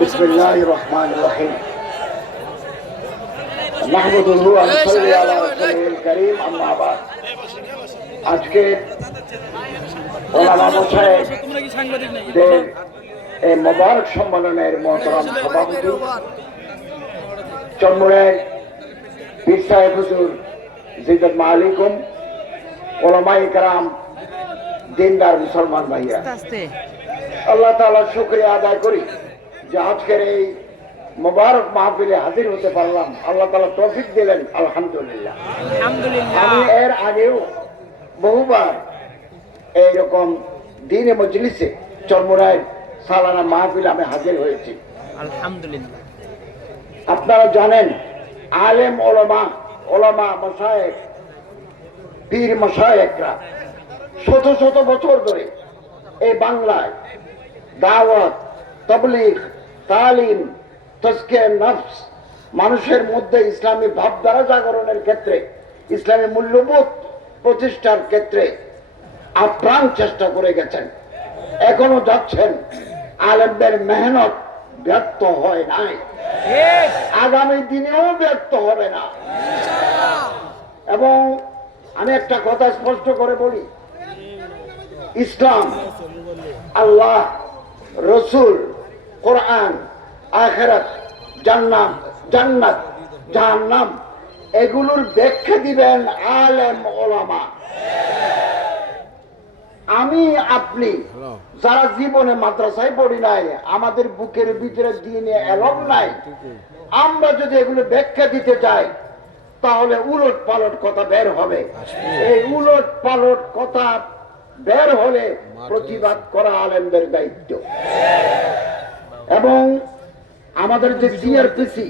বিসমিল্লাহির রহমানির রহিম নাহমাদুহু ওয়া নুসাল্লি আলা রাসূলিল কারীম আম্মা বাদ। আজকে ওলামা মশায়েখদের এই মোবারক সম্মেলনের মহতরম সভাপতি চন্মুড়ের পীর সাহেব হুজুর জিদত মালিকুম, ওলামায়ে কেরাম, দিনদার মুসলমান ভাইরা, আল্লাহ তাআলার শুকরিয়া আদায় করি যে আজকের এই মোবারক মাহফিলে হাজির হতে পারলাম। আল্লাহ তাআলা তৌফিক দিলেন, আলহামদুলিল্লাহ। আমি এর আগেও বহুবার এইরকম দ্বীনে মজলিসে চরমুরায় সালানা মাহফিলে আমি হাজির হয়েছি, আলহামদুলিল্লাহ। আপনারা জানেন আলেম ওলামা মাশায়েখ, পীর মাশায়েখরা শত শত বছর ধরে এই বাংলায় দাওয়াত, তাবলীগ, তালিম, তাজকিয়া নফস, মানুষের মধ্যে ইসলামী ভাবধারা জাগরণের ক্ষেত্রে, ইসলামী মূল্যবোধ প্রতিষ্ঠার ক্ষেত্রে আপ্রাণ চেষ্টা করে গেছেন, এখনো যাচ্ছেন। আলেমদের মেহনত ব্যর্থ হয় নাই, আগামী দিনেও ব্যর্থ হবে না। এবং আমি একটা কথা স্পষ্ট করে বলি, ইসলাম, আল্লাহ, রসুল, কোরআন, আখিরাত, জান্নাত, জাহান্নাম, এগুলোর ব্যাখ্যা দিবেন আলেম ওলামা। আমি আপনি যারা জীবনে মাদ্রাসায় পড়ি নাই, আমাদের বুকের ভিতরে দিনে এলম নাই, আমরা যদি এগুলো ব্যাখ্যা দিতে চাই তাহলে উলট পালট কথা বের হবে। এই উলট পালট কথা বের হলে প্রতিবাদ করা আলেমদের দায়িত্ব। এবং আমাদের যে সিআরপিসি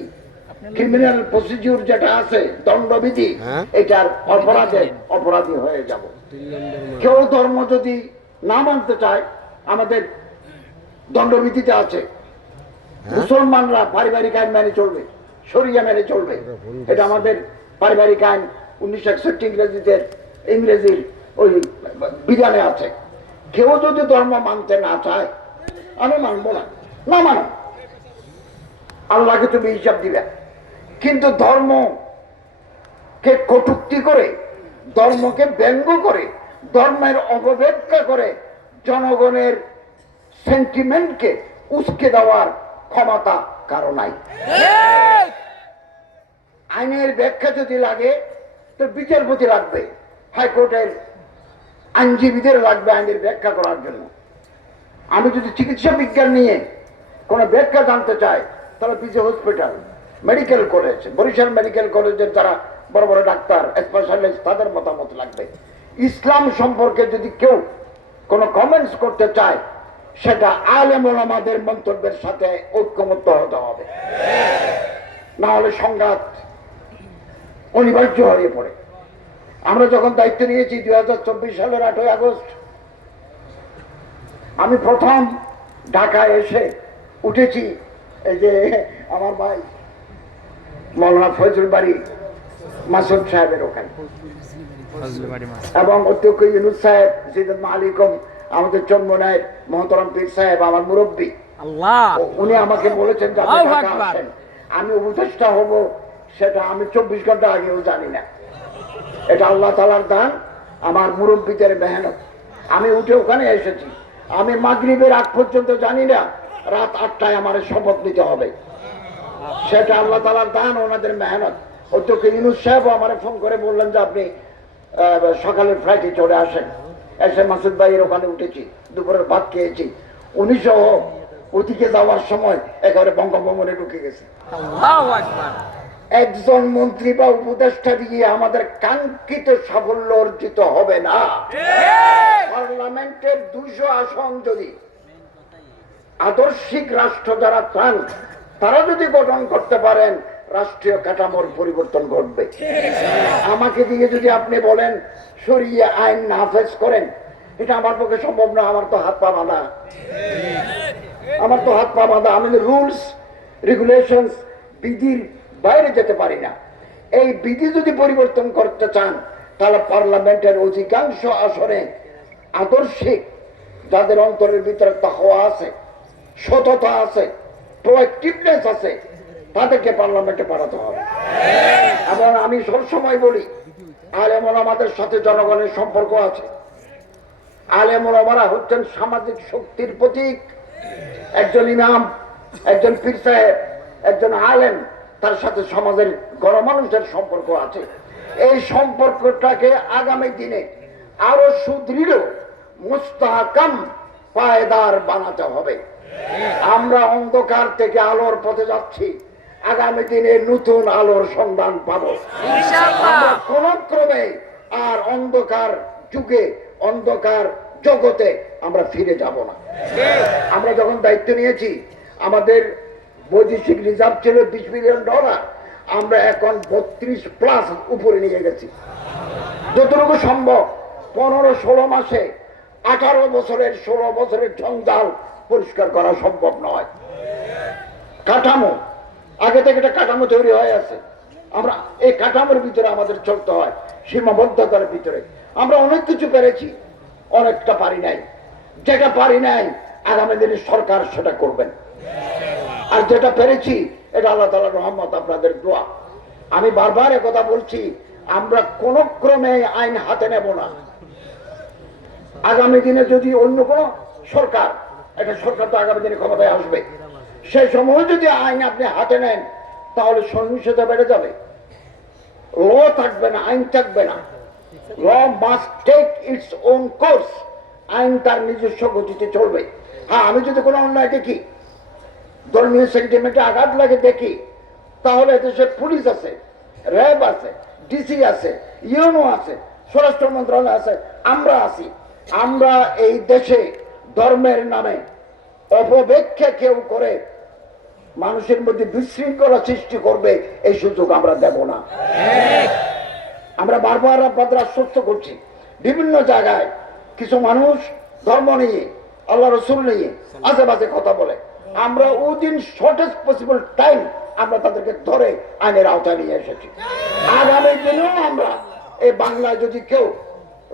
ক্রিমিনাল প্রসিডিউর যেটা আছে, দণ্ডবিধি, এটার অপরাধী হয়ে যাব। কেউ ধর্ম যদি না মানতে চায়, আমাদের দণ্ডবিধিতে আছে মুসলমানরা পারিবারিক আইন মেনে চলবে, শরিয়া মেনে চলবে। এটা আমাদের পারিবারিক আইন 1961 ইংরেজির ওই বিধানে আছে। কেউ যদি ধর্ম মানতে না চায়, আমি মানবো না, না মানো, আল্লাহকে তুমি হিসাব দিবে। কিন্তু ধর্মকে কটূক্তি করে, ধর্মকে ব্যঙ্গ করে, ধর্মের অপব্যাখ্যা করে জনগণের সেন্টিমেন্টকে উস্কে দেওয়ার ক্ষমতা কারো নাই। আইনের ব্যাখ্যা যদি লাগে তো বিচারপতি লাগবে, হাইকোর্টের আইনজীবীদের লাগবে আইনের ব্যাখ্যা করার জন্য। আমি যদি চিকিৎসা বিজ্ঞান নিয়ে কোনো ব্যাখ্যা জানতে চাই, তাহলে পিছে hospital, medical college, Barishal medical কলেজের যারা বড় বড় ডাক্তার, স্পেশালিস্ট, তাদের মতামত লাগবে। ইসলাম সম্পর্কে যদি কেউ কোনো কমেন্টস করতে চায়, সেটা আলেম ওলামাদের মন্তব্যের সাথে ঐক্যমত্য হতে হবে, না হলে সংঘাত অনিবার্য হয়ে পড়ে। আমরা যখন দায়িত্ব নিয়েছি 2024 সালের 8ই আগস্ট, আমি প্রথম ঢাকায় এসে উঠেছি এই যে আমার ভাই মৌলানা ফজলুল বাড়ি মাসুদ সাহেবের ওখানে, এবং অধ্যক্ষ ইউনুস সাহেব, জিদত মালিকুম, আমাদের চন্মনায়ের মহতরম পীর সাহেব, আমার মুরব্বী, উনি আমাকে বলেছেন যে আপনি ঢাকা আসেন, আমি উপদেষ্টা হব, সেটা আমি 24 ঘন্টা আগেও জানি না। এটা আল্লাহ তাআলার দান, আমার মুরব্বীদের মেহনত। আমি উঠে ওখানে এসেছি, আমি মাগরিবের আগ পর্যন্ত জানি না রাত 8টায় আমার শপথ নিতে হবে। সেটা আল্লাহ তাআলার দান, ওনাদের মেহনত। অধ্যক্ষ ইউনুস সাহেবও আমার ফোন করে বললেন যে আপনি সকালের ফ্লাইটে চলে আসেন। এসে মাসুদ ভাইয়ের ওখানে উঠেছি, দুপুরের ভাত খেয়েছি। 1900 ওদিকে যাওয়ার সময় একেবারে বঙ্গভবনে ঢুকে গেছে। একজন মন্ত্রী বা উপদেষ্টা দিয়ে আমাদের কাঙ্ক্ষিত সাফল্য অর্জিত হবে না। পার্লামেন্টের 200 আসন যদি আদর্শিক রাষ্ট্র যারা চান, তারা যদি গঠন করতে পারেন, রাষ্ট্রীয় কাঠামোর পরিবর্তন ঘটবে। আমাকে দিয়ে যদি আপনি বলেন শরিয়া আইন নাফেজ করেন, এটা আমার পক্ষে সম্ভব না। আমার তো হাত পা বাঁধা, আমি রুলস রেগুলেশনস, বিধির বাইরে যেতে পারি না। এই বিধি যদি পরিবর্তন করতে চান, তাহলে পার্লামেন্টের অধিকাংশ আসনে আদর্শিক, যাদের অন্তরের ভিতরে তাকওয়া আছে, সততা আছে, প্রোঅ্যাক্টিভনেস আছে, তাদেরকে পার্লামেন্টে পাঠাতে হবে। এবং আমি সবসময় বলি, আলেম ওলামাদের সাথে জনগণের সম্পর্ক আছে। আলেম ওলামারা হচ্ছেন সামাজিক শক্তির প্রতীক। একজন ইমাম, একজন পীর সাহেব, একজন আলেম, তার সাথে সমাজের গণমানুষের সম্পর্ক আছে। এই সম্পর্কটাকে আগামী দিনে আরো সুদৃঢ়, মুস্তাহকাম, পায়দার বানাতে হবে। আমরা অন্ধকার থেকে আলোর পথে যাচ্ছি, আগামী দিনে নতুন আলোর সন্ধান পাবো আমরা। কোন ক্রমে আর অন্ধকার যুগে, অন্ধকার জগতে আমরা ফিরে যাব না। আমরা যখন দায়িত্ব নিয়েছি, আমাদের বৈদেশিক রিজার্ভ ছিল $20 বিলিয়ন, আমরা এখন 32+ উপরে নিয়ে গেছি। যতটুকু সম্ভব 15-16 মাসে 18 বছরের 16 বছরের জঞ্জাল পরিষ্কার করা সম্ভব নয়। কাঠামো আগে থেকে একটা কাঠামো তৈরি হয়ে আছে, আমরা এই কাঠামোর ভিতরে আমাদের চলতে হয়, সীমাবদ্ধতার ভিতরে। আমরা অনেক কিছু পেরেছি, অনেকটা পারি নাই। যেটা পারি নাই আগামী দিনে সরকার সেটা করবেন, আর যেটা পেরেছি এটা আল্লাহ তাআলার রহমত, আপনাদের দোয়া। আমি বারবার কথা বলছি, আমরা কোন ক্রমে আইন হাতে নেব না। আগামী দিনে যদি অন্য কোন সরকার, একটা সরকার তো আগামী দিনে ক্ষমতায় আসবে, সেই সময় যদি আইন আপনি হাতে নেন, তাহলে সহিংসতা বেড়ে যাবে, ল থাকবে না, আইন থাকবে না। Law must take its own course, আইন তার নিজস্ব গতিতে চলবে। হ্যাঁ, আমি যদি কোনো অন্যায় দেখি, ধর্মীয় সেন্টিমেন্টে আঘাত লাগে দেখি, তাহলে দেশে পুলিশ আছে, র্যাব আছে, ডিসি আছে, ইউনো আছে, স্বরাষ্ট্র মন্ত্রণালয় আছে, আমরা আছি। আমরা এই দেশে ধর্মের নামে অপব্যাখ্যা কেউ করে মানুষের মধ্যে বিশৃঙ্খলা সৃষ্টি করবে, এই সুযোগ আমরা দেব না। আমরা বারবার আপনাদের আশ্বস্ত করছি, বিভিন্ন জায়গায় কিছু মানুষ ধর্ম নিয়ে, আল্লাহ রসুল নিয়ে আজে বাজে কথা বলে, আমরা উইদিন শর্টেস্ট পসিবল টাইম আমরা তাদেরকে ধরে আইনের আওতায় নিয়ে এসেছি। আগামী দিনেও আমরা এই বাংলায় যদি কেউ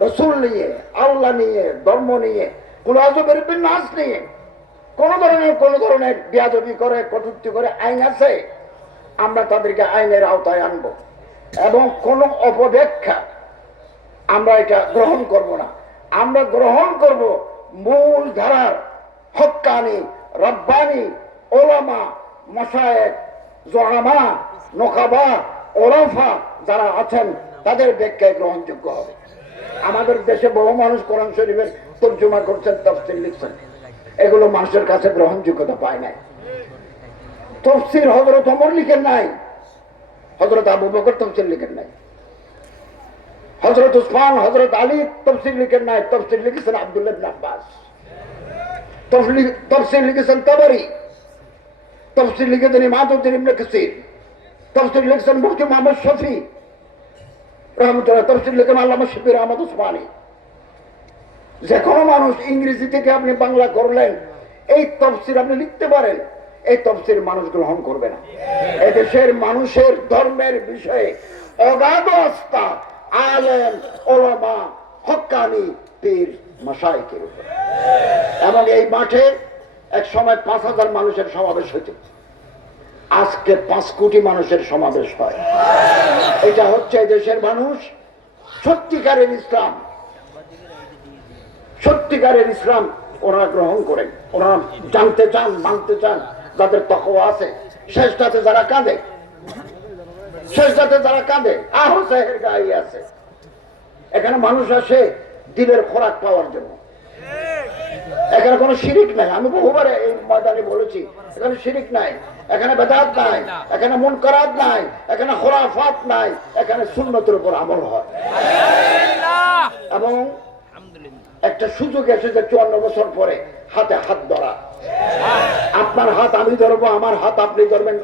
রসুল নিয়ে, আল্লাহ নিয়ে, ধর্ম নিয়ে, কোন আজবের নাচ নিয়ে কোন ধরনের বেয়াদবি করে, কটূক্তি করে, আইন আছে, আমরা তাদেরকে আইনের আওতায় আনবো। এবং কোন অপব্যাখ্যা আমরা এটা গ্রহণ করব না। আমরা গ্রহণ করব মূল ধারার হক্কানি, রব্বানি, ওলামা, মাশায়েখ, জুআমা, নকাবা, ওরাফা যারা আছেন, তাদের ব্যাখ্যায় গ্রহণযোগ্য হবে। আমাদের দেশে বহু মানুষ কোরআন শরীফের তর্জমা করছেন, তাফসীর লিখছেন, এগুলো মানুষের কাছে গ্রহণযোগ্যতা পায় নাই। তাফসীর হযরত ওমর লিখেন নাই, হযরত আবু বকর তাফসীর লিখেন নাই, হযরত উসমান, হযরত আলী তাফসীর লিখেন নাই, তাফসীর লিখেছেন আব্দুল্লাহ ইবনে আব্বাস, তাফসীর লিখেছেন তাবরী, তাফসীর লিখেছেন ইমাদউদ্দিন ইবনে কাসির, তাফসীর লিখেছেন মুফতি মুহাম্মদ শফি রহমতুল্লাহ, তাফসীর লিখেন আল্লামা শফিউর আহমদ উসমানী। যে কোনো মানুষ ইংরেজি থেকে আপনি বাংলা করলেন, এই তাফসীর আপনি লিখতে পারেন, এই তাফসীর মানুষ গ্রহণ করবে না। এদেশের মানুষের ধর্মের বিষয়ে অগাধ আস্থা আলেম, ওলামা, হক্কানি, পীর, মাশায়েখের উপর। এবং এই মাঠে এক সময় 5,000 মানুষের সমাবেশ হইত, আজকে 5 কোটি মানুষের সমাবেশ হয়। এটা হচ্ছে দেশের মানুষ সত্যিকারের ইসলাম, সত্যিকারের ইসলাম ওরা গ্রহণ করেন, ওরা জানতে চান, মানতে চান, যাদের তাকওয়া আছে। শেষটাতে যারা কাঁদে, শেষটাতে যারা কাঁদে, আহসাহের গায়ে আছে। এখানে মানুষ আসে দিলের খোরাক পাওয়ার জন্য, এখানে কোনো শিরিক নাই। আমি বহুবার এই ময়দানে বলেছি, এখানে শিরিক নাই, এখানে বেদাত নাই, এখানে মুনকারাত নাই, এখানে খুরাফাত নাই, এখানে সুন্নতের উপর আমল হয়। এবং একটা সুযোগ এসেছে 54 বছর পরে হাতে হাত ধরা। আপনার হাত আমি ধরবো, আমার হাত আপনি ধরবেন,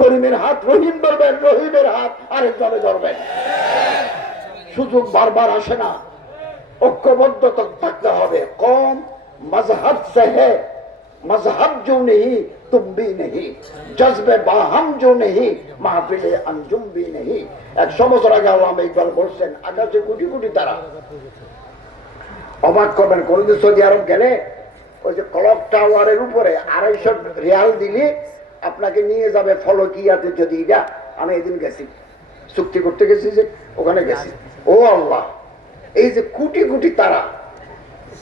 করিমের হাত রহিম ধরবেন, রহিমের হাত আরেকজনে ধরবেন। সুযোগ বারবার আসে না, ঐক্যবদ্ধ থাকতে হবে। কম मजहब से है, मजहब जो नहीं तुम भी नहीं, जज्बे बाहम जो नहीं महफिले अंजुम भी नहीं। 100 বছর আগে আল্লামা ইকবাল বলছেন, আকাশে কোটি কোটি তারা। অবাক করবেন, কোনদিন সৌদি আরব গেলে ওই যে ক্লক টাওয়ারের উপরে 250 রিয়াল দিলে আপনাকে নিয়ে যাবে ফলকিয়াতে। যদি এটা আমি এদিন গেছি, চুক্তি করতে গেছি, যে ওখানে গেছি। ও আল্লাহ, এই যে কোটি কোটি তারা,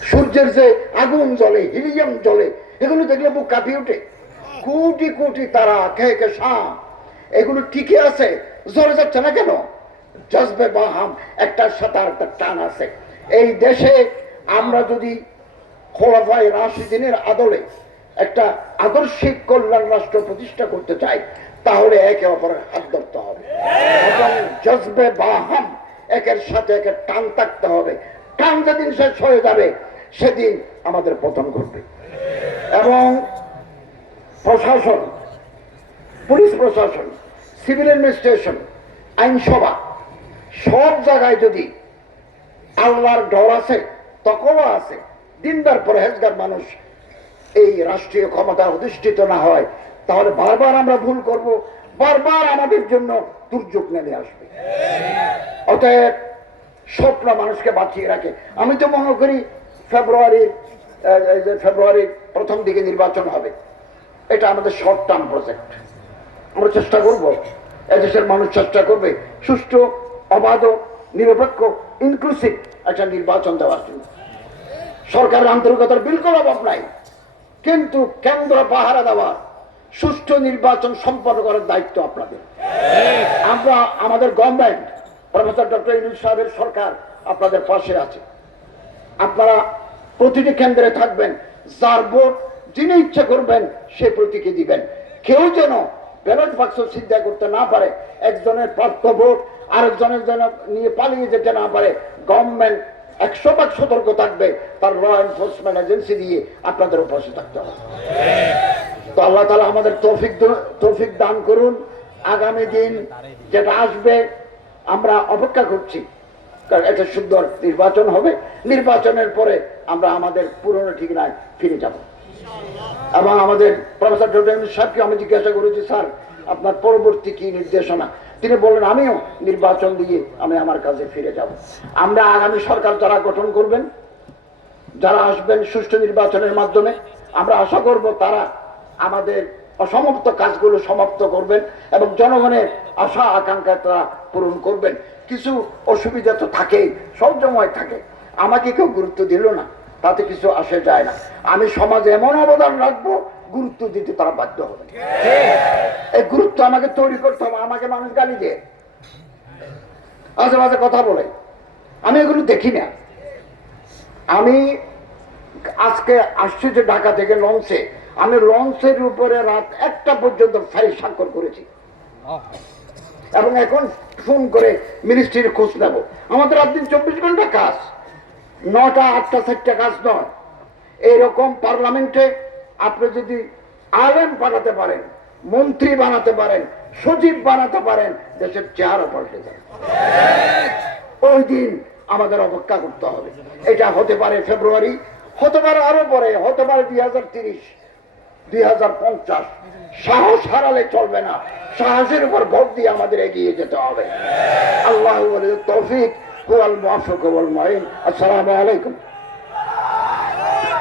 সূর্যের যে আগুন জ্বলে, হিলিয়াম জ্বলে, এগুলো দেখলে বুক কাঁপিয়ে ওঠে। কোটি কোটি তারা, কেহকেশান, এগুলো টিকে আছে, জ্বলে যাচ্ছে না কেন? জজবে বাহাম, একটার সাথে আরেকটা টান আছে। এই দেশে আমরা যদি খোলাফায়ে রাশিদিনের আদলে একটা আদর্শিক কল্যাণ রাষ্ট্র প্রতিষ্ঠা করতে চাই, তাহলে একে অপরের হাত ধরতে হবে এবং জজবে বাহাম, একের সাথে একের টান থাকতে হবে। টান যেদিন শেষ হয়ে যাবে, সেদিন আমাদের পতন ঘটবে। এবং প্রশাসন, পুলিশ প্রশাসন, সিভিল অ্যাডমিনিস্ট্রেশন, আইনসভা, সব জায়গায় যদি আল্লাহর ডর আছে, তকওয়া আছে, দিনদার পরহেজগার মানুষ এই রাষ্ট্রীয় ক্ষমতা অধিষ্ঠিত না হয়, তাহলে বারবার আমরা ভুল করব, বারবার আমাদের জন্য দুর্যোগ নেমে আসবে। অতএব স্বপ্ন মানুষকে বাঁচিয়ে রাখে। আমি তো মনে করি ফেব্রুয়ারির প্রথম দিকে নির্বাচন হবে। এটা আমাদের শর্ট টার্ম প্রজেক্ট। আমরা চেষ্টা করব, এদেশের মানুষ চেষ্টা করবে সুষ্ঠু, অবাধ, নিরপেক্ষ, ইনক্লুসিভ একটা নির্বাচন দেওয়ার জন্য। সরকারের আন্তরিকতার বিলকুল অভাব নাই, কিন্তু কেন্দ্র পাহারা দেওয়ার, সুষ্ঠু নির্বাচন সম্পন্ন করার দায়িত্ব আপনাদের। আমরা, আমাদের গভর্নমেন্ট, প্রফেসর ডক্টর ইউনূস সাহেবের সরকার আপনাদের পাশে আছে। আপনারা প্রতিটি কেন্দ্রে থাকবেন, যার ভোট যিনি ইচ্ছা করবেন সে প্রতীকে দিবেন। কেউ যেন ব্যালট বাক্স চিন্তা করতে না পারে, একজনের প্রাপ্ত ভোট আরেকজনের যেন নিয়ে পালিয়ে যেতে না পারে। গভর্নমেন্ট 100% সতর্ক থাকবে, তার ল এনফোর্সমেন্ট এজেন্সি দিয়ে আপনাদের পাশে থাকতে হবে। তো আল্লাহ তাআলা আমাদের তৌফিক দান করুন। আগামী দিন যেটা আসবে, আমরা অপেক্ষা করছি, কারণ একটা সুন্দর নির্বাচন হবে। নির্বাচনের পরে আমরা আমাদের পুরনো ঠিকানায় ফিরে যাব। এবং আমাদের প্রফেসর ডক্টর ইউনূস সাহেবকে আমি জিজ্ঞাসা করেছি, স্যার আপনার পরবর্তী কি নির্দেশনা? তিনি বললেন, আমিও নির্বাচন দিয়ে আমি আমার কাজে ফিরে যাব। আমরা আগামী সরকার যারা গঠন করবেন, যারা আসবেন সুষ্ঠু নির্বাচনের মাধ্যমে, আমরা আশা করব তারা আমাদের অসমাপ্ত কাজগুলো সমাপ্ত করবেন এবং জনগণের আশা আকাঙ্ক্ষা তারা পূরণ করবেন। কিছু অসুবিধা তো থাকেই, সব সময় থাকে। আমাকে কেউ গুরুত্ব দিল না, তাতে কিছু আসে যায় না। আমি সমাজে এমন অবদান রাখবো, গুরুত্ব দিতে তারা বাধ্য হবে। এই গুরুত্ব আমাকে তৈরি করতে হবে। আমাকে মানুষ গালি দিয়ে, আজে বাজে কথা বলে, আমি এগুলো দেখি না। আমি আজকে আসছি যে ঢাকা থেকে লঞ্চে, আমি লঞ্চের উপরে রাত 1টা পর্যন্ত ফাইল স্বাক্ষর করেছি এবং এখন ফোন করে মিনিস্ট্রির খোঁজ নেব। আমাদের রাত দিন 24 ঘন্টা কাজ, 9টা 8টা 4টা কাজ নয়। এইরকম পার্লামেন্টে আপনি যদি আলেম পাঠাতে পারেন, মন্ত্রী বানাতে পারেন, সচিব বানাতে পারেন, দেশের চেহারা পাল্টে যায়। ওই দিন আমাদের অপেক্ষা করতে হবে। এটা হতে পারে ফেব্রুয়ারি, হতে পারে আরো পরে, হতে পারে 2030, 2050। সাহস হারালে চলবে না, সাহসের উপর ভোট দিয়ে আমাদের এগিয়ে যেতে হবে। আল্লাহু ওয়ালিয়ুত তৌফিক ওয়াল মুওয়াফিক ওয়াল মুঈন। আসসালামু আলাইকুম।